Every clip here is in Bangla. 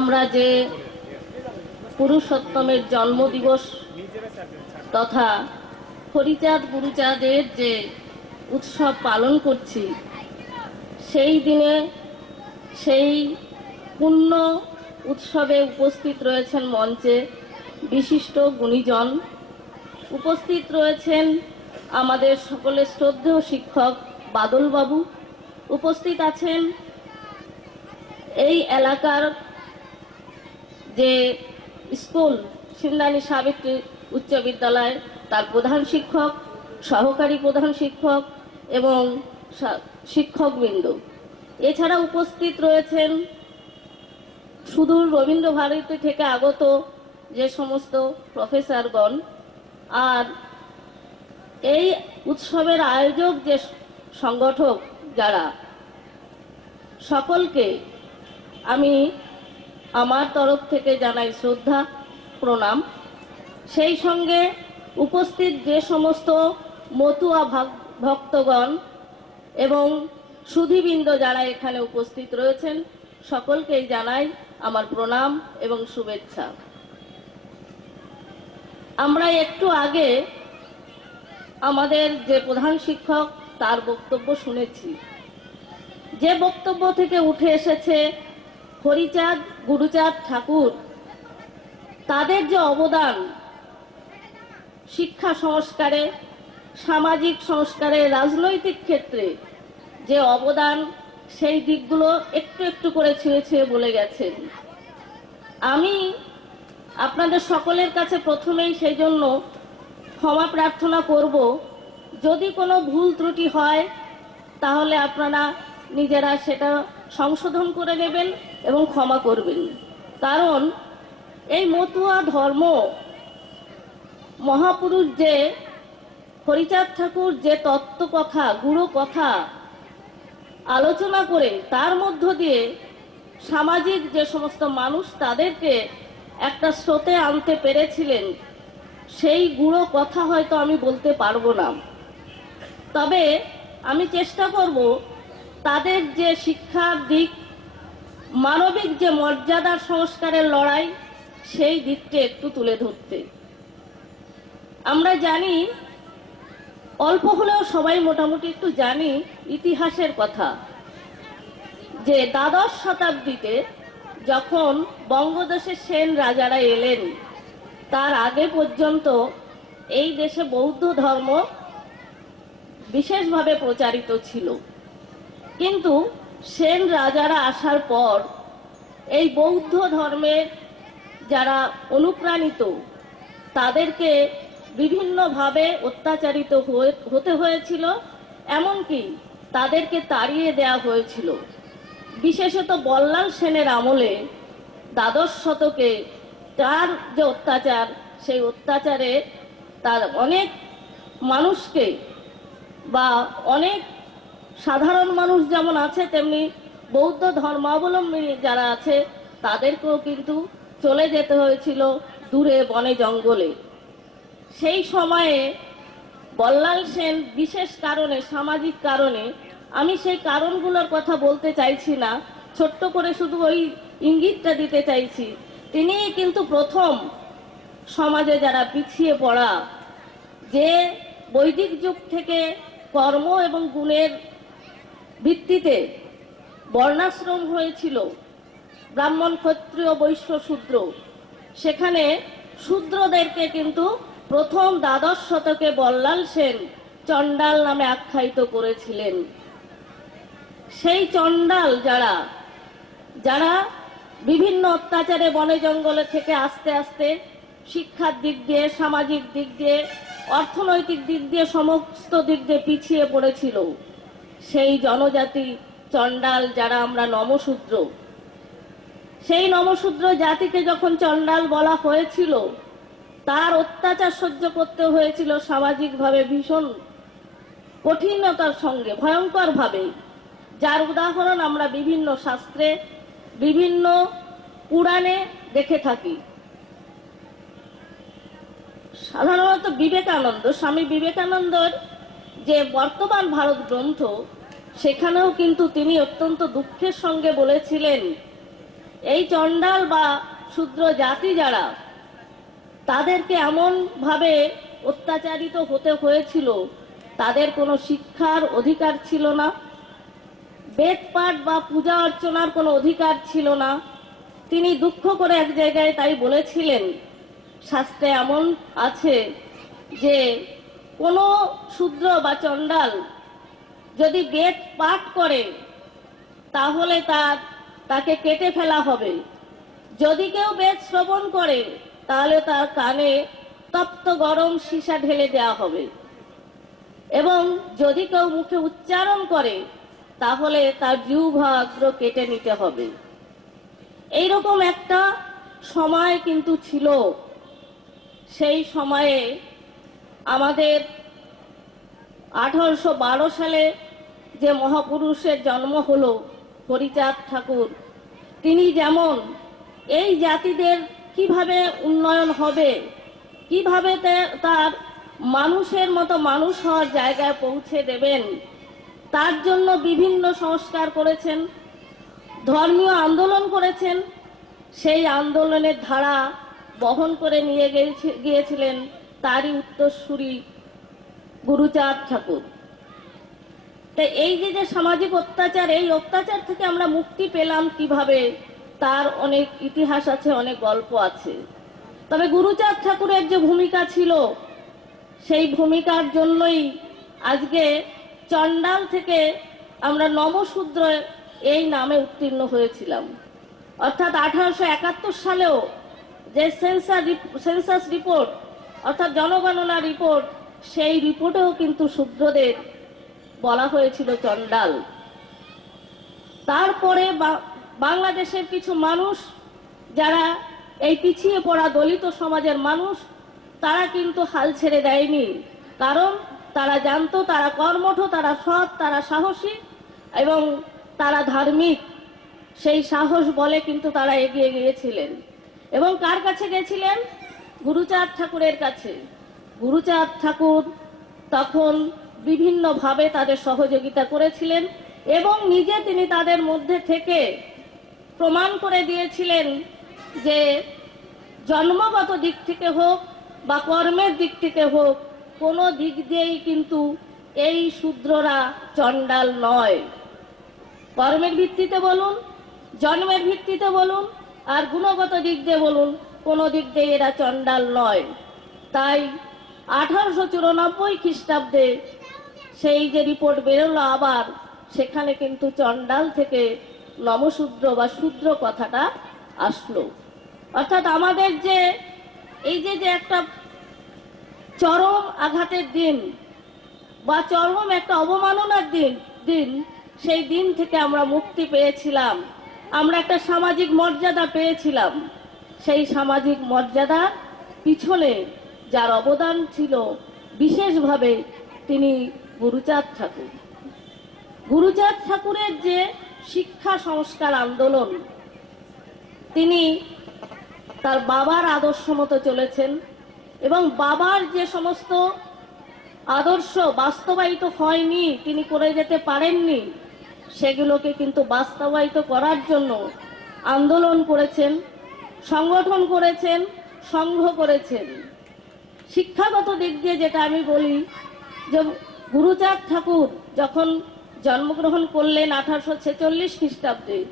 আমরা যে পুরুষোত্তমের জন্মদিবস তথা হরিচাঁদ গুরুচাঁদের যে উৎসব পালন করছি, সেই দিনে সেই পূর্ণ উৎসবে উপস্থিত রয়েছেন মঞ্চে বিশিষ্ট গুণীজন। উপস্থিত রয়েছেন আমাদের সকলের শ্রদ্ধেয় শিক্ষক বাদলবাবু। উপস্থিত আছেন এই এলাকার যে স্কুল সিন্দানি সাবিত্রী উচ্চ বিদ্যালয়, তার প্রধান শিক্ষক, সহকারী প্রধান শিক্ষক এবং শিক্ষকবৃন্দ। এছাড়া উপস্থিত রয়েছেন সুদূর রবীন্দ্র ভারতী থেকে আগত যে সমস্ত প্রফেসরগণ আর এই উৎসবের আয়োজক যে সংগঠক যারা, সকলকে আমি আমার তরফ থেকে জানাই শ্রদ্ধা, প্রণাম। সেই সঙ্গে উপস্থিত যে সমস্ত মতুয়া ভক্তগণ এবং সুধীবৃন্দ যারা এখানে উপস্থিত রয়েছেন, সকলকেই জানাই আমার প্রণাম এবং শুভেচ্ছা। আমরা একটু আগে আমাদের যে প্রধান শিক্ষক, তার বক্তব্য শুনেছি। যে বক্তব্য থেকে উঠে এসেছে হরিচাঁদ, গুরুচাঁদ ঠাকুর, তাদের যে অবদান, শিক্ষা সংস্কারে, সামাজিক সংস্কারে, রাজনৈতিক ক্ষেত্রে যে অবদান, সেই দিকগুলো একটু একটু করে ছুঁয়ে ছুঁয়ে বলে গেছেন। আমি আপনাদের সকলের কাছে প্রথমেই সেই জন্য ক্ষমা প্রার্থনা করব। যদি কোনো ভুল ত্রুটি হয়, তাহলে আপনারা নিজেরা সেটা সংশোধন করে নেবেন এবং ক্ষমা করবেন। কারণ এই মতুয়া ধর্ম মহাপুরুষ যে হরিচাঁদ ঠাকুর যে তত্ত্ব কথা গুরু কথা আলোচনা করে, তার মধ্য দিয়ে সামাজিক যে সমস্ত মানুষ তাদেরকে একটা স্রোতে আনতে পেরেছিলেন, সেই গুঁড়ো কথা হয়তো আমি বলতে পারব না। তবে আমি চেষ্টা করব তাদের যে শিক্ষার দিক, মানবিক যে মর্যাদার সংস্কারের লড়াই, সেই দিকটা একটু তুলে ধরতে। আমরা জানি, অল্প হলেও সবাই মোটামুটি একটু জানি ইতিহাসের কথা, যে দ্বাদশ শতাব্দীতে যখন বঙ্গদেশের সেন রাজারা এলেন, তার আগে পর্যন্ত এই দেশে বৌদ্ধ ধর্ম বিশেষভাবে প্রচারিত ছিল। কিন্তু সেন রাজারা আসার পর এই বৌদ্ধ ধর্মের যারা অনুপ্রাণিত, তাদেরকে বিভিন্নভাবে অত্যাচারিত হতে হয়েছিল, এমনকি তাদেরকে তাড়িয়ে দেয়া হয়েছিল। বিশেষত বল্লাল সেনের আমলে দ্বাদশ শতকে তার যে অত্যাচার, সেই অত্যাচারে তার অনেক মানুষকে বা অনেক সাধারণ মানুষ যেমন আছে, তেমনি বৌদ্ধ ধর্মাবলম্বী যারা আছে, তাদেরকেও কিন্তু চলে যেতে হয়েছিল দূরে বনে জঙ্গলে। সেই সময়ে বল্লাল সেন বিশেষ কারণে, সামাজিক কারণে, আমি সেই কারণগুলোর কথা বলতে চাইছি না, ছোট্ট করে শুধু ওই ইঙ্গিতটা দিতে চাইছি, তিনি কিন্তু প্রথম সমাজে যারা পিছিয়ে পড়া, যে বৈদিক যুগ থেকে কর্ম এবং গুণের ভিত্তিতে বর্ণাশ্রম হয়েছিল ব্রাহ্মণ ক্ষত্রিয় বৈশ্য শূদ্র। সেখানে শূদ্রদেরকে কিন্তু প্রথম দ্বাদশ শতকে বল্লাল সেন চণ্ডাল নামে আখ্যায়িত করেছিলেন। সেই চণ্ডাল যারা যারা বিভিন্ন অত্যাচারে বনে জঙ্গলে থেকে আস্তে আস্তে শিক্ষার দিক দিয়ে, সামাজিক দিক দিয়ে, অর্থনৈতিক দিক দিয়ে, সমস্ত দিক দিয়ে পিছিয়ে পড়েছিল। সেই জনজাতি চণ্ডাল যারা আমরা নমশূদ্র সেই নমশূদ্র জাতিকে যখন চণ্ডাল বলা হয়েছিল, তার অত্যাচার সহ্য করতে হয়েছিল সামাজিকভাবে ভীষণ কঠিনতার সঙ্গে ভয়ঙ্কর ভাবে যার উদাহরণ আমরা বিভিন্ন শাস্ত্রে, বিভিন্ন পুরাণে দেখে থাকি। সাধারণত বিবেকানন্দ, স্বামী বিবেকানন্দর যে বর্তমান ভারত গ্রন্থ, সেখানেও কিন্তু তিনি অত্যন্ত দুঃখের সঙ্গে বলেছিলেন, এই চণ্ডাল বা শূদ্র জাতি যারা, তাদেরকে এমন ভাবে অত্যাচারিত হতে হয়েছিল, তাদের কোনো শিক্ষার অধিকার ছিল না, বেদ পাঠ বা পূজা অর্চনার কোনো অধিকার ছিল না। তিনি দুঃখ করে এক জায়গায় তাই বলেছিলেন, শাস্ত্রে এমন আছে যে কোনো শূদ্র বা চণ্ডাল যদি বেদ পাঠ করে, তাহলে তার, তাকে কেটে ফেলা হবে। যদি কেউ বেদ শ্রবণ করে, তাহলে তার কানে তপ্ত গরম সীসা ঢেলে দেওয়া হবে। এবং যদি কেউ মুখে উচ্চারণ করে, তাহলে তার জিহ্বাগ্র কেটে নিতে হবে। এইরকম একটা সময় কিন্তু ছিল। সেই সময়ে আমাদের আঠারোশো বারো সালে যে মহাপুরুষের জন্ম হলো হরিচাঁদ ঠাকুর, তিনি যেমন এই জাতিদের কীভাবে উন্নয়ন হবে, কীভাবে তার মানুষের মতো মানুষ হওয়ার জায়গায় পৌঁছে দেবেন, তার জন্য বিভিন্ন সংস্কার করেছেন, ধর্মীয় আন্দোলন করেছেন, সেই আন্দোলনের ধারা বহন করে নিয়ে গিয়েছি- গিয়েছিলেন। তারই উত্তরসূরি গুরুচাঁদ ঠাকুর। তাই এই যে যে সামাজিক অত্যাচার, এই অত্যাচার থেকে আমরা মুক্তি পেলাম কীভাবে, তার অনেক ইতিহাস আছে, অনেক গল্প আছে। তবে গুরুচাঁদ ঠাকুরের যে ভূমিকা ছিল, সেই ভূমিকার জন্যই আজকে চণ্ডাল থেকে আমরা নমশূদ্র এই নামে উত্তীর্ণ হয়েছিলাম। অর্থাৎ আঠারোশো একাত্তর সালেও যে সেন্সার সেন্সাস রিপোর্ট অর্থাৎ জনগণনা রিপোর্ট, সেই রিপোর্টেও কিন্তু শূদ্রদের বলা হয়েছিল চণ্ডাল। তারপরে বাংলাদেশের কিছু মানুষ যারা এই পিছিয়ে পড়া দলিত সমাজের মানুষ, তারা কিন্তু হাল ছেড়ে দেয়নি। কারণ তারা জানতো, তারা কর্মঠ, তারা সৎ, তারা সাহসী এবং তারা ধার্মিক। সেই সাহস বলে কিন্তু তারা এগিয়ে গিয়েছিলেন। এবং কার কাছে গেছিলেন? গুরুচাঁদ ঠাকুরের কাছে। গুরুচাঁদ ঠাকুর তখন বিভিন্নভাবে তাদের সহযোগিতা করেছিলেন এবং নিজে তিনি তাদের মধ্যে থেকে প্রমাণ করে দিয়েছিলেন যে জন্মগত দিক থেকে হোক বা কর্মের দিক থেকে হোক, কোনো দিক দিয়েই কিন্তু এই শূদ্ররা চণ্ডাল নয়। কর্মের ভিত্তিতে বলুন, জন্মের ভিত্তিতে বলুন, আর গুণগত দিক দিয়ে বলুন কোনো দিক দিয়ে এরা চণ্ডাল নয়। তাই আঠারোশো চুরানব্বই খ্রিস্টাব্দে সেই যে রিপোর্ট বেরোলো আবার, সেখানে কিন্তু চণ্ডাল থেকে নমশূদ্র বা শূদ্র কথাটা আসলো। অর্থাৎ আমাদের যে, এই যে যে একটা চরম আঘাতের দিন বা চরম একটা অবমাননার দিন দিন, সেই দিন থেকে আমরা মুক্তি পেয়েছিলাম। আমরা একটা সামাজিক মর্যাদা পেয়েছিলাম। সেই সামাজিক মর্যাদার পিছনে যার অবদান ছিল বিশেষভাবে তিনি গুরুচাঁদ ঠাকুর। গুরুচাঁদ ঠাকুরের যে শিক্ষা সংস্কার আন্দোলন, তিনি তার বাবার আদর্শ মতো চলেছেন এবং বাবার যে সমস্ত আদর্শ বাস্তবায়িত হয়নি, তিনি করে যেতে পারেননি, সেগুলোকে কিন্তু বাস্তবায়িত করার জন্য আন্দোলন করেছেন। সংগঠন করেছেন, সংঘ করেছেন। শিক্ষাগত দিক দিয়ে যেটা আমি বলি, যে গুরুচাঁদ ঠাকুর যখন জন্মগ্রহণ করলেন আঠারোশো ছেচল্লিশ খ্রিস্টাব্দে,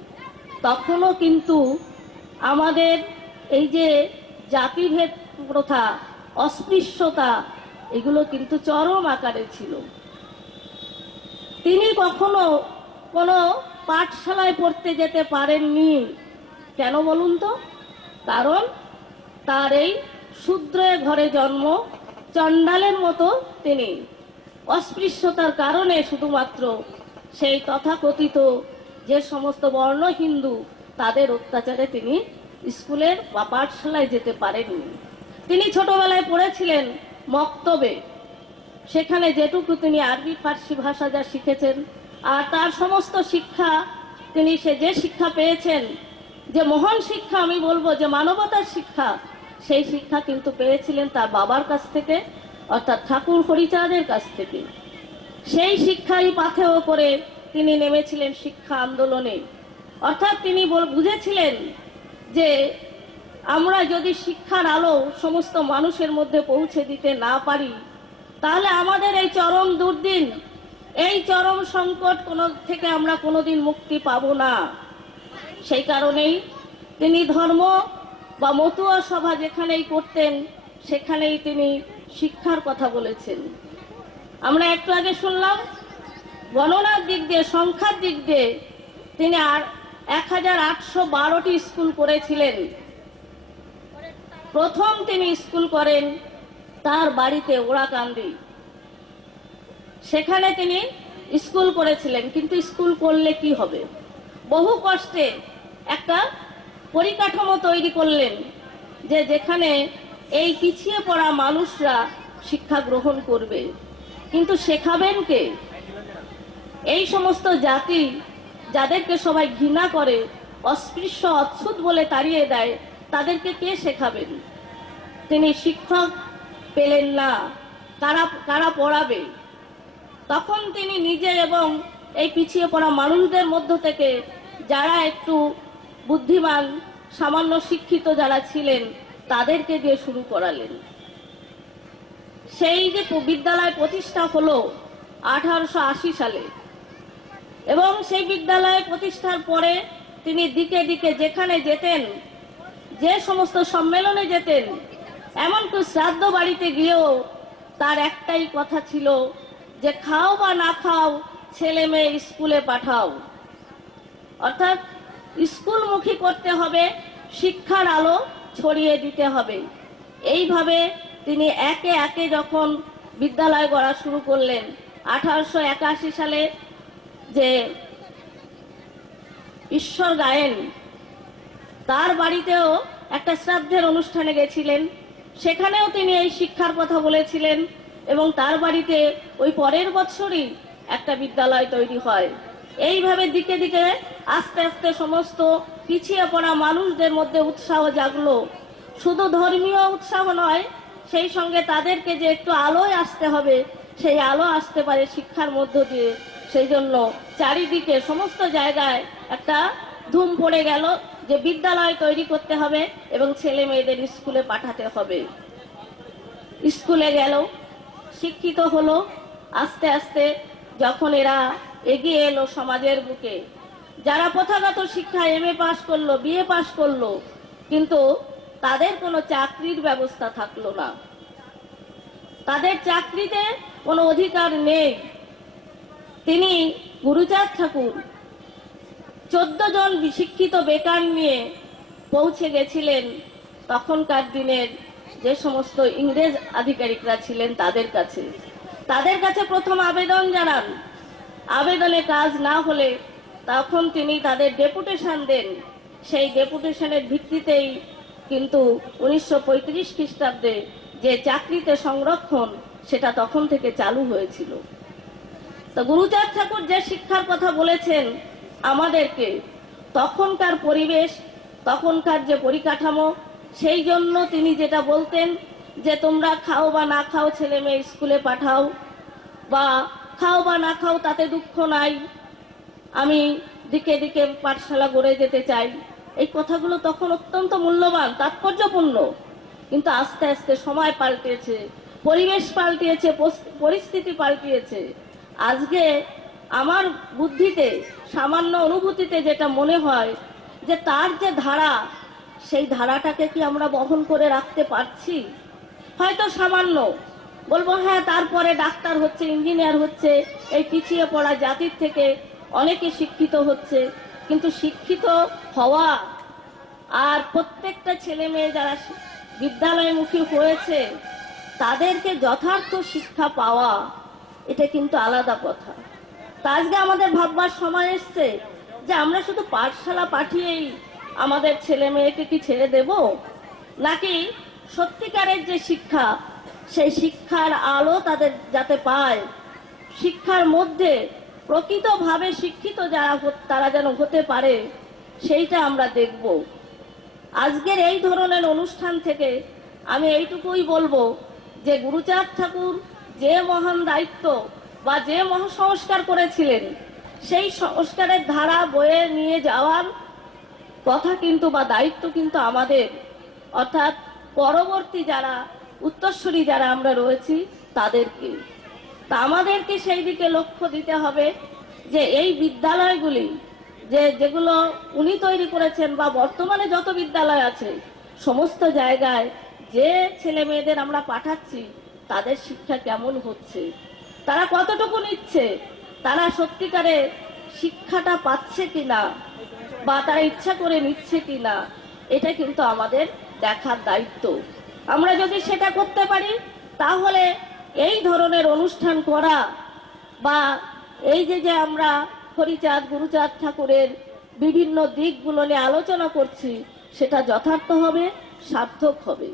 তখনও কিন্তু আমাদের এই যে জাতিভেদ প্রথা, অস্পৃশ্যতা, এগুলো কিন্তু চরম আকারে ছিল। তিনি কখনো কোনো পাঠশালায় পড়তে যেতে পারেননি। কেন বলুন তো? কারণ তার এই শূদ্রের ঘরে জন্ম চণ্ডালের মতো তিনি। অস্পৃশ্যতার কারণে শুধুমাত্র সেই তথাকথিত যে সমস্ত বর্ণ হিন্দু তাদের অত্যাচারে তিনি স্কুলের বা পাঠশালায় যেতে পারেননি। তিনি ছোটবেলায় পড়েছিলেন মক্তবে। সেখানে যেটুকু তিনি আরবি, ফার্সি ভাষা যা শিখেছেন, আর তার সমস্ত শিক্ষা তিনি সে যে শিক্ষা পেয়েছেন যে মহান শিক্ষা, আমি বলব যে মানবতার শিক্ষা, সেই শিক্ষা কিন্তু পেয়েছিলেন তার বাবার কাছ থেকে, অর্থাৎ ঠাকুর হরিচাঁদের কাছ থেকে। সেই শিক্ষাই পাথেও করে তিনি নেমেছিলেন শিক্ষা আন্দোলনে। অর্থাৎ তিনি বুঝেছিলেন যে আমরা যদি শিক্ষার আলো সমস্ত মানুষের মধ্যে পৌঁছে দিতে না পারি, তাহলে আমাদের এই চরম দুর্দিন, এই চরম সংকট কোনো থেকে আমরা কোনোদিন মুক্তি পাবো না। সেই কারণেই তিনি ধর্ম বা মতুয়া সভা যেখানেই করতেন, সেখানেই তিনি শিক্ষার কথা বলেছেন। আমরা একটু আগে শুনলাম, গণনার দিক দিয়ে, সংখ্যার দিক দিয়ে তিনি আর এক হাজার স্কুল করেছিলেন। প্রথম তিনি স্কুল করেন তার বাড়িতে ওড়াকান্দি। সেখানে তিনি স্কুল করেছিলেন, কিন্তু স্কুল করলে কি হবে? বহু কষ্টে একটা পরিকাঠামো তৈরি করলেন যে যেখানে এই পিছিয়ে পড়া মানুষরা শিক্ষা গ্রহণ করবে। কিন্তু শেখাবেন কে? এই সমস্ত জাতি যাদেরকে সবাই ঘৃণা করে, অস্পৃশ্য, অচ্ছুত বলে তাড়িয়ে দেয়, তাদেরকে কে শেখাবেন? তিনি শিক্ষক পেলেন না, কারা কারা পড়াবে? তখন তিনি নিজে এবং এই পিছিয়ে পড়া মানুষদের মধ্য থেকে যারা একটু বুদ্ধিমান, সামান্য শিক্ষিত যারা ছিলেন, তাদেরকে দিয়ে শুরু করালেন। সেই যে বিদ্যালয় প্রতিষ্ঠা হলো আঠারোশো আশি সালে। এবং সেই বিদ্যালয় প্রতিষ্ঠার পরে তিনি দিকে দিকে যেখানে যেতেন, যে সমস্ত সম্মেলনে যেতেন, এমনকি শ্রাদ্ধ বাড়িতে গিয়েও তার একটাই কথা ছিল যে, খাও বা না খাও, ছেলে মেয়ে স্কুলে পাঠাও। অর্থাৎ স্কুলমুখী করতে হবে, শিক্ষার আলো ছড়িয়ে দিতে হবে। এইভাবে তিনি একে একে যখন বিদ্যালয় গড়া শুরু করলেন, আঠারোশো একাশি সালে যে ঈশ্বর গায়েন, তার বাড়িতেও একটা শ্রাদ্ধের অনুষ্ঠানে গেছিলেন। সেখানেও তিনি এই শিক্ষার কথা বলেছিলেন এবং তার বাড়িতে ওই পরের বছরই একটা বিদ্যালয় তৈরি হয়। এইভাবে দিকে দিকে আস্তে আস্তে সমস্ত পিছিয়ে পড়া মানুষদের মধ্যে উৎসাহ জাগলো। শুধু ধর্মীয় উৎসাহ নয়, সেই সঙ্গে তাদেরকে যে একটু আলোয় আসতে হবে, সেই আলো আসতে পারে শিক্ষার মধ্য দিয়ে। সেই জন্য চারিদিকে সমস্ত জায়গায় একটা ধুম পড়ে গেল যে বিদ্যালয় তৈরি করতে হবে এবং ছেলে মেয়েদের স্কুলে পাঠাতে হবে। স্কুলে গেল, শিক্ষিত হলো, আস্তে আস্তে যখন এরা এগিয়ে এলো সমাজের বুকে। যারা প্রথাগত শিক্ষা এম এ পাশ করল বিএ পাশ করল, কিন্তু তাদের কোনো চাকরির ব্যবস্থা থাকল না। তাদের চাকরিতে কোনো অধিকার নেই। তিনি গুরুচাঁদ ঠাকুর, চোদ্দ জন শিক্ষিত বেকার নিয়ে পৌঁছে গেছিলেন তখনকার দিনের যে সমস্ত ইংরেজ আধিকারিকরা ছিলেন তাদের কাছে। তাদের কাছে প্রথম আবেদন জানান আবেদনে কাজ না হলে তখন তিনি তাদের ডেপুটেশন দেন। সেই ডেপুটেশনের ভিত্তিতেই কিন্তু উনিশশো পঁয়ত্রিশ খ্রিস্টাব্দে যে চাকরিতে সংরক্ষণ, সেটা তখন থেকে চালু হয়েছিল। তো গুরুচাঁদ ঠাকুর যে শিক্ষার কথা বলেছেন আমাদেরকে, তখনকার পরিবেশ, তখনকার যে পরিকাঠামো, সেই জন্য তিনি যেটা বলতেন যে তোমরা খাও বা না খাও ছেলে মেয়ে স্কুলে পাঠাও, বা খাও বা না খাও, তাতে দুঃখ নাই। আমি দিকে দিকে পাঠশালা গড়ে যেতে চাই। এই কথাগুলো তখন অত্যন্ত মূল্যবান, তাৎপর্যপূর্ণ। কিন্তু আস্তে আস্তে সময় পাল্টেছে, পরিবেশ পাল্টিয়েছে পরিস্থিতি পাল্টিয়েছে আজকে আমার বুদ্ধিতে, সামান্য অনুভূতিতে যেটা মনে হয়, যে তার যে ধারা, সেই ধারাটাকে কি আমরা বহন করে রাখতে পারছি? হয়তো সামান্য। বলব হ্যাঁ তারপরে ডাক্তার হচ্ছে, ইঞ্জিনিয়ার হচ্ছে, এই পিছিয়ে পড়া জাতির থেকে অনেকে শিক্ষিত হচ্ছে। কিন্তু শিক্ষিত হওয়া আর প্রত্যেকটা ছেলে মেয়ে যারা বিদ্যালয়মুখী হয়েছে, তাদেরকে যথার্থ শিক্ষা পাওয়া, এটা কিন্তু আলাদা কথা। তা আজকে আমাদের ভাববার সময় এসছে যে আমরা শুধু পাঠশালা পাঠিয়েই আমাদের ছেলে মেয়েকে কি ছেড়ে দেব? নাকি সত্যিকারের যে শিক্ষা সেই শিক্ষার আলো তাদের যাতে পায়। শিক্ষার মধ্যে প্রকৃতভাবে শিক্ষিত যারা তারা যেন হতে পারে, সেইটা আমরা দেখব। আজকের এই ধরনের অনুষ্ঠান থেকে আমি এইটুকুই বলব যে গুরুচাঁদ ঠাকুর যে মহান দায়িত্ব বা যে মহাসংস্কার করেছিলেন, সেই সংস্কারের ধারা বয়ে নিয়ে যাওয়ার কথা কিন্তু বা দায়িত্ব কিন্তু আমাদের। অর্থাৎ পরবর্তী যারা উত্তরসূরি যারা আমরা রয়েছি তাদেরকে তা আমাদেরকে সেই দিকে লক্ষ্য দিতে হবে যে এই বিদ্যালয়গুলি, যে যেগুলো উনি তৈরি করেছেন বা বর্তমানে যত বিদ্যালয় আছে, সমস্ত জায়গায় যে ছেলে মেয়েদের আমরা পাঠাচ্ছি, তাদের শিক্ষা কেমন হচ্ছে? তারা কতটুকু নিচ্ছে? তারা সত্যিকারে শিক্ষাটা পাচ্ছে কিনা বা তারা ইচ্ছা করে নিচ্ছে কিনা, এটা কিন্তু আমাদের দেখার দায়িত্ব। আমরা যদি সেটা করতে পারি, তাহলে এই ধরনের অনুষ্ঠান করা বা এই যে যে আমরা হরিচাঁদ, গুরুচাঁদ ঠাকুরের বিভিন্ন দিকগুলো নিয়ে আলোচনা করছি, সেটা যথার্থ হবে, সার্থক হবে।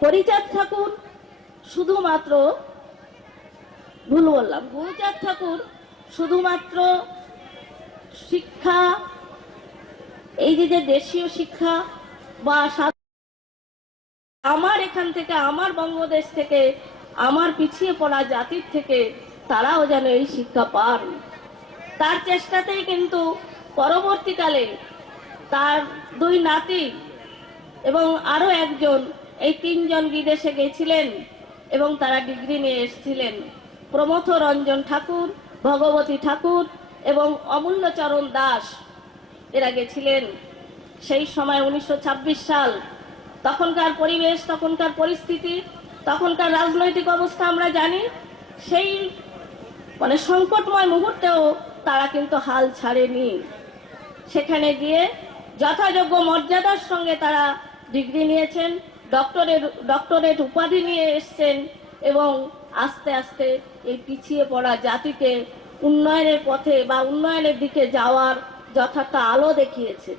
হরিচাঁদ ঠাকুর শুধুমাত্র, ভুল বললাম, গুরুচাঁদ ঠাকুর শুধুমাত্র শিক্ষা, এই যে যে দেশীয় শিক্ষা বা আমার এখান থেকে, আমার বঙ্গদেশ থেকে, আমার পিছিয়ে পড়া জাতির থেকে তারাও যেন এই শিক্ষা পান। তার চেষ্টাতেই কিন্তু পরবর্তীকালে তার দুই নাতি এবং আরও একজন, এই তিনজন বিদেশে গেছিলেন এবং তারা ডিগ্রি নিয়ে এসেছিলেন। প্রমথ রঞ্জন ঠাকুর, ভগবতী ঠাকুর এবং অমূল্যচরণ দাস এরা গেছিলেন। সেই সময় উনিশশো ছাব্বিশ সাল তখনকার পরিবেশ, তখনকার পরিস্থিতি, তখনকার রাজনৈতিক অবস্থা আমরা জানি। সেই মানে সংকটময় মুহূর্তেও তারা কিন্তু হাল ছাড়েনি। সেখানে গিয়ে যথাযোগ্য মর্যাদার সঙ্গে তারা ডিগ্রি নিয়েছেন ডক্টরেট ডক্টরেট উপাধি নিয়ে এসছেন এবং আস্তে আস্তে এই পিছিয়ে পড়া জাতিকে উন্নয়নের পথে বা উন্নয়নের দিকে যাওয়ার যথার্থ আলো দেখিয়েছেন।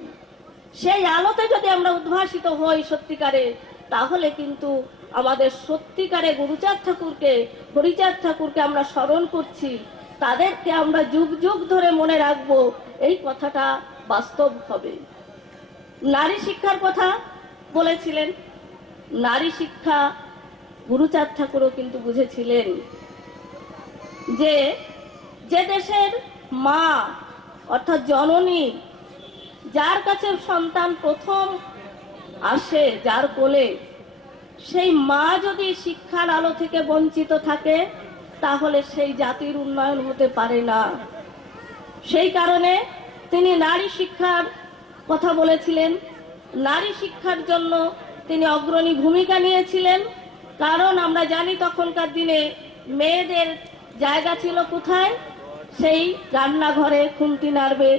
সেই আলোতে যদি আমরা উদ্ভাসিত হই সত্যিকারে, তাহলে কিন্তু আমাদের সত্যিকারে গুরুচাঁদ ঠাকুরকে, হরিচাঁদ ঠাকুরকে আমরা স্মরণ করছি। তাদেরকে আমরা যুগ যুগ ধরে মনে রাখব, এই কথাটা বাস্তব হবে। নারী শিক্ষার কথা বলেছিলেন। নারী শিক্ষা গুরুচাঁদ ঠাকুরও কিন্তু বুঝেছিলেন যে যে দেশের মা, অর্থাৎ জননী যার কাছে সন্তান প্রথম আসে যার কোলে, সেই মা যদি শিক্ষার আলো থেকে বঞ্চিত থাকে, তাহলে সেই জাতির উন্নয়ন হতে পারে না। সেই কারণে তিনি নারী শিক্ষার কথা বলেছিলেন। নারী শিক্ষার জন্য তিনি অগ্রণী ভূমিকা নিয়েছিলেন। কারণ আমরা জানি তখনকার দিনে মেয়েদের জায়গা ছিল কোথায়? সেই রান্নাঘরে খুন্তি নাড়বে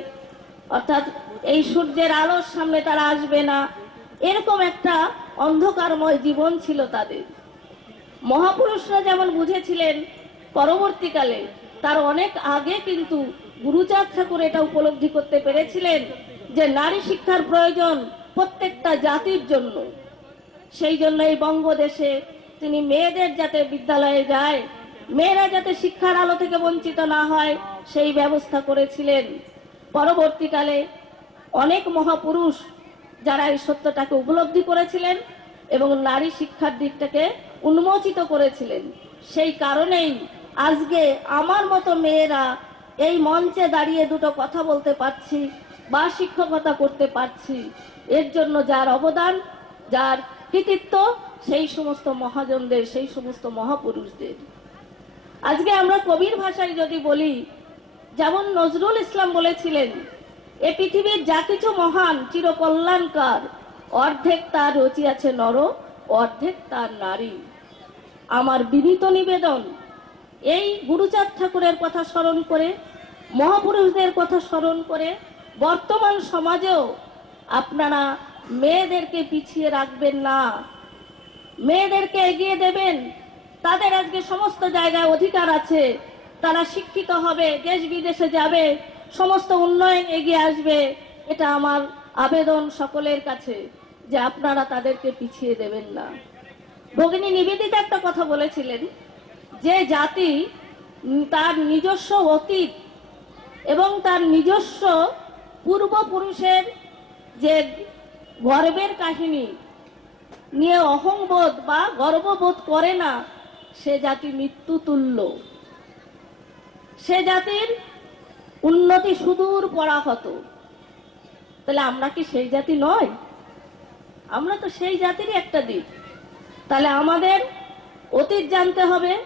অর্থাৎ এই সূর্যের আলোর সামনে তারা আসবে না। এরকম একটা অন্ধকারময় জীবন ছিল তাদের। মহাপুরুষরা যেমন বুঝেছিলেন, পরবর্তীকালে তার অনেক আগে কিন্তু গুরুচাঁদ ঠাকুর এটা উপলব্ধি করতে পেরেছিলেন যে নারী শিক্ষার প্রয়োজন প্রত্যেকটা জাতির জন্য। সেই জন্য এই বঙ্গদেশে তিনি মেয়েদের যাতে বিদ্যালয়ে যায়, মেয়েরা যাতে শিক্ষার আলো থেকে বঞ্চিত না হয়, সেই ব্যবস্থা করেছিলেন। পরবর্তীকালে অনেক মহাপুরুষ যারা এই সত্যটাকে উপলব্ধি করেছিলেন এবং নারী শিক্ষার দিকটাকে উন্মোচিত করেছিলেন। সেই কারণেই আজকে আমার মতো মেয়েরা এই মঞ্চে দাঁড়িয়ে দুটো কথা বলতে পারছি বা শিক্ষকতা করতে পারছি। এর জন্য যার অবদান, যার কৃতিত্ব, সেই সমস্ত মহাজনদের, সেই সমস্ত মহাপুরুষদের। আজকে আমরা কবির ভাষায় যদি বলি যেমন নজরুল ইসলাম বলেছিলেন, এ পৃথিবীর যা কিছু মহান চিরকল্যাণকার। অর্ধেক তার রচিয়াছে নর, অর্ধেক তার নারী। আমার বিনীত নিবেদন, এই গুরুচাঁদ ঠাকুরের কথা স্মরণ করে, মহাপুরুষদের কথা স্মরণ করে, বর্তমান সমাজেও আপনারা মেয়েদেরকে পিছিয়ে রাখবেন না। মেয়েদেরকে এগিয়ে দেবেন, তাদের আজকে সমস্ত জায়গায় অধিকার আছে। তারা শিক্ষিত হবে, দেশ বিদেশে যাবে, সমস্ত উন্নয়ন এগিয়ে আসবে। এটা আমার আবেদন সকলের কাছে যে আপনারা তাদেরকে পিছিয়ে দেবেন না। ভগিনী নিবেদিতা একটা কথা বলেছিলেন যে জাতি তার নিজস্ব অতীত এবং তার নিজস্ব পূর্বপুরুষের যে গর্বের কাহিনী নিয়ে অহংবোধ বা গর্ববোধ করে না, সে জাতি মৃত্যু তুল্য সে জাতির উন্নতি সুদূর পড়া হতো। তাহলে আমরা কি সেই জাতি নয়? আমরা তো সেই জাতিরই একটা দিক। তাহলে আমাদের অতীত জানতে হবে।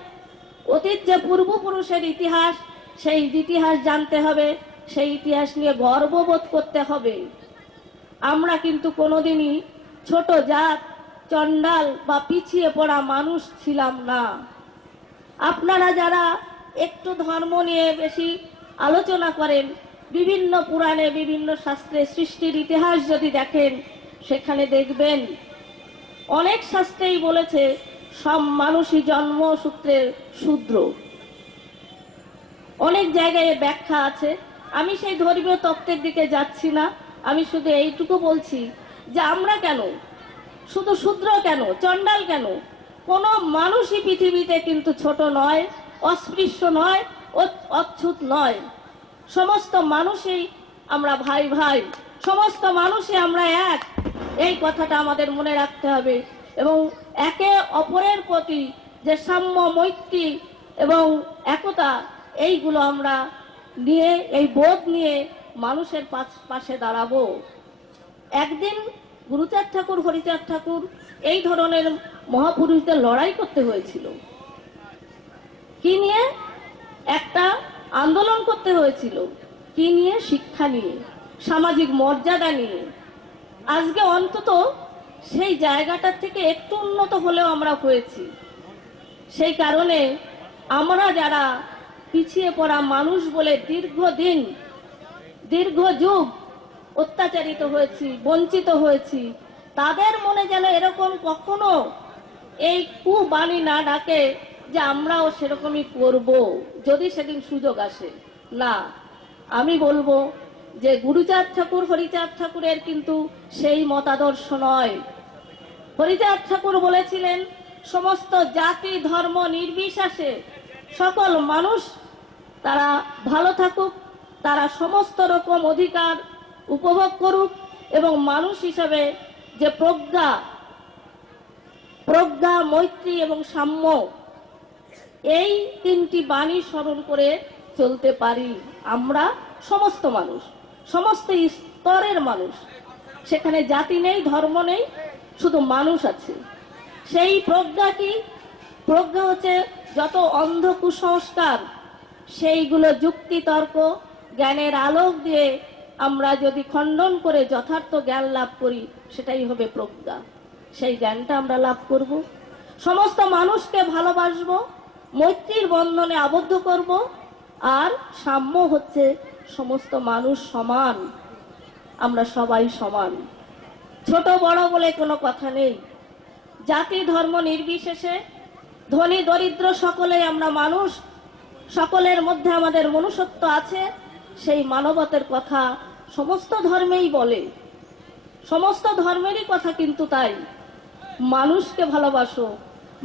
অতীত যে পূর্বপুরুষের ইতিহাস, সেই ইতিহাস জানতে হবে। সেই ইতিহাস নিয়ে গর্ববোধ করতে হবে। আমরা কিন্তু কোনোদিনই ছোট জাত, চণ্ডাল বা পিছিয়ে পড়া মানুষ ছিলাম না। আপনারা যারা একটু ধর্ম নিয়ে বেশি আলোচনা করেন, বিভিন্ন পুরাণে, বিভিন্ন শাস্ত্রে সৃষ্টির ইতিহাস যদি দেখেন, সেখানে দেখবেন অনেক শাস্ত্রেই বলেছে, সব মানুষই জন্মসূত্রে শূদ্র। অনেক জায়গায় ব্যাখ্যা আছে। আমি সেই ধর্মীয় তত্ত্বের দিকে যাচ্ছি না। আমি শুধু এইটুকু বলছি যে আমরা কেন? শুধু শূদ্র কেন? চণ্ডাল কেন? কোনো মানুষই পৃথিবীতে কিন্তু ছোট নয়। অস্পৃশ্য নয় অচ্ছুত নয়। সমস্ত মানুষই আমরা ভাই ভাই। সমস্ত মানুষই আমরা এক। এই কথাটা আমাদের মনে রাখতে হবে এবং একে অপরের প্রতি যে সাম্য, মৈত্রী এবং একতা, এইগুলো আমরা নিয়ে, এই বোধ নিয়ে মানুষের পাশ- পাশে দাঁড়াবো। একদিন গুরুচাঁদ ঠাকুর, হরিচাঁদ ঠাকুর এই ধরনের মহাপুরুষদের লড়াই করতে হয়েছিল। কি নিয়ে? একটা আন্দোলন করতে হয়েছিল। কি নিয়ে? শিক্ষা নিয়ে, সামাজিক মর্যাদা নিয়ে। আজকে অন্তত সেই জায়গাটার থেকে একটু উন্নত হলেও আমরা হয়েছি। সেই কারণে আমরা যারা পিছিয়ে পড়া মানুষ বলে দীর্ঘদিন, দীর্ঘ যুগ অত্যাচারিত হয়েছি, বঞ্চিত হয়েছি, তাদের মনে যেন এরকম কখনো এই কুবাণী না ডাকে যে আমরাও সেরকমই করব, যদি সেদিন সুযোগ আসে। না, আমি বলব যে গুরুচাঁদ ঠাকুর, হরিচাঁদ ঠাকুরের কিন্তু সেই মতাদর্শ নয়। হরিচাঁদ ঠাকুর বলেছিলেন, সমস্ত জাতি, ধর্ম নির্বিশেষে সকল মানুষ, তারা ভালো থাকুক, তারা সমস্ত রকম অধিকার উপভোগ করুক এবং মানুষ হিসাবে যে প্রজ্ঞা প্রজ্ঞা, মৈত্রী এবং সাম্য এই তিনটি বাণী স্মরণ করে চলতে পারি আমরা সমস্ত মানুষ, সমস্ত স্তরের মানুষ। সেখানে জাতি নেই, ধর্ম নেই, শুধু মানুষ আছে। সেই প্রজ্ঞা কি? প্রজ্ঞা হচ্ছে যত অন্ধ কুসংস্কার সেইগুলো যুক্তি, তর্ক, জ্ঞানের আলোক দিয়ে আমরা যদি খণ্ডন করে যথার্থ জ্ঞান লাভ করি, সেটাই হবে প্রজ্ঞা। সেই জ্ঞানটা আমরা লাভ করব। সমস্ত মানুষকে ভালোবাসবো মৈত্রীর বন্ধনে আবদ্ধ করব, আর সাম্য হচ্ছে সমস্ত মানুষ সমান। আমরা সবাই সমান। ছোট বড় বলে কোনো কথা নেই। জাতি ধর্ম নির্বিশেষে, ধনী দরিদ্র সকলে আমরা মানুষ। সকলের মধ্যে আমাদের মনুষ্যত্ব আছে, সেই মানবতের কথা সমস্ত ধর্মেই বলে। সমস্ত ধর্মেরই কথা কিন্তু তাই। মানুষকে ভালোবাসো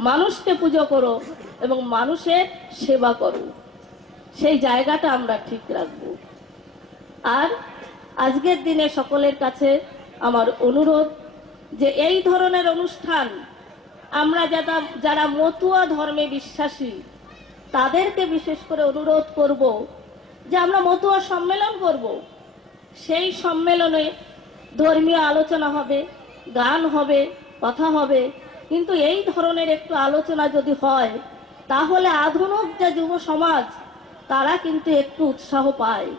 মানুষকে পুজো করো এবং মানুষের সেবা করো। সেই জায়গাটা আমরা ঠিক রাখব। আর আজকের দিনে সকলের কাছে আমার অনুরোধ যে এই ধরনের অনুষ্ঠান আমরা যারা যারা মতুয়া ধর্মে বিশ্বাসী, তাদেরকে বিশেষ করে অনুরোধ করব যে আমরা মতুয়া সম্মেলন করব। সেই সম্মেলনে ধর্মীয় আলোচনা হবে, গান হবে, কথা হবে কিন্তু এই ধরনের একটু আলোচনা যদি হয়, তাহলে আধুনিক যে যুব সমাজ, তারা কিন্তু একটু উৎসাহ পায়।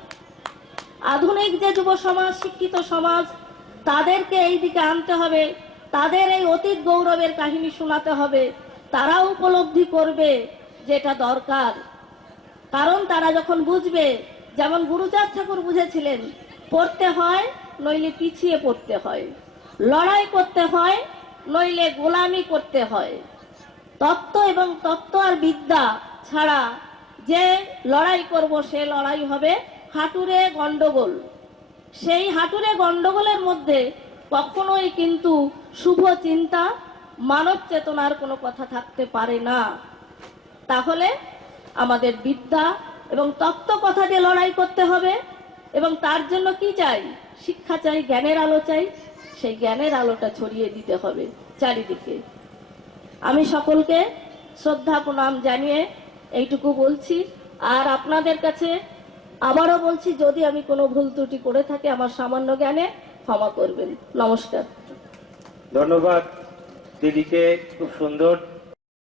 আধুনিক যে যুব সমাজ, শিক্ষিত সমাজ, তাদেরকে এই দিকে আনতে হবে, তাদের এই অতীত গৌরবের কাহিনী শোনাতে হবে তারা উপলব্ধি করবে যেটা দরকার। কারণ তারা যখন বুঝবে, যেমন গুরুচাঁদ ঠাকুর বুঝেছিলেন, পড়তে হয় নইলে পিছিয়ে পড়তে হয়, লড়াই করতে হয় নইলে গোলামি করতে হয়। তত্ত্ব এবং তত্ত্ব আর বিদ্যা ছাড়া যে লড়াই করব, সে লড়াই হবে হাঁটুরে গন্ডগোল সেই হাঁটুরে গন্ডগোলের মধ্যে কখনোই কিন্তু শুভ চিন্তা, মানব চেতনার কোনো কথা থাকতে পারে না। তাহলে আমাদের বিদ্যা এবং তত্ত্ব কথা দিয়ে লড়াই করতে হবে এবং তার জন্য কি চাই? শিক্ষা চাই, জ্ঞানের আলো চাই সেই জ্ঞানের আলোটা ছড়িয়ে দিতে হবে চারিদিকে। আমি সকলকে শ্রদ্ধা, প্রণাম জানিয়ে এইটুকু বলছি। আর আপনাদের কাছে আবারও বলছি, যদি আমি কোনো ভুল ত্রুটি করে থাকি, আমার সামান্য জ্ঞানে ক্ষমা করবেন। নমস্কার। ধন্যবাদ। দিদিকে খুব সুন্দর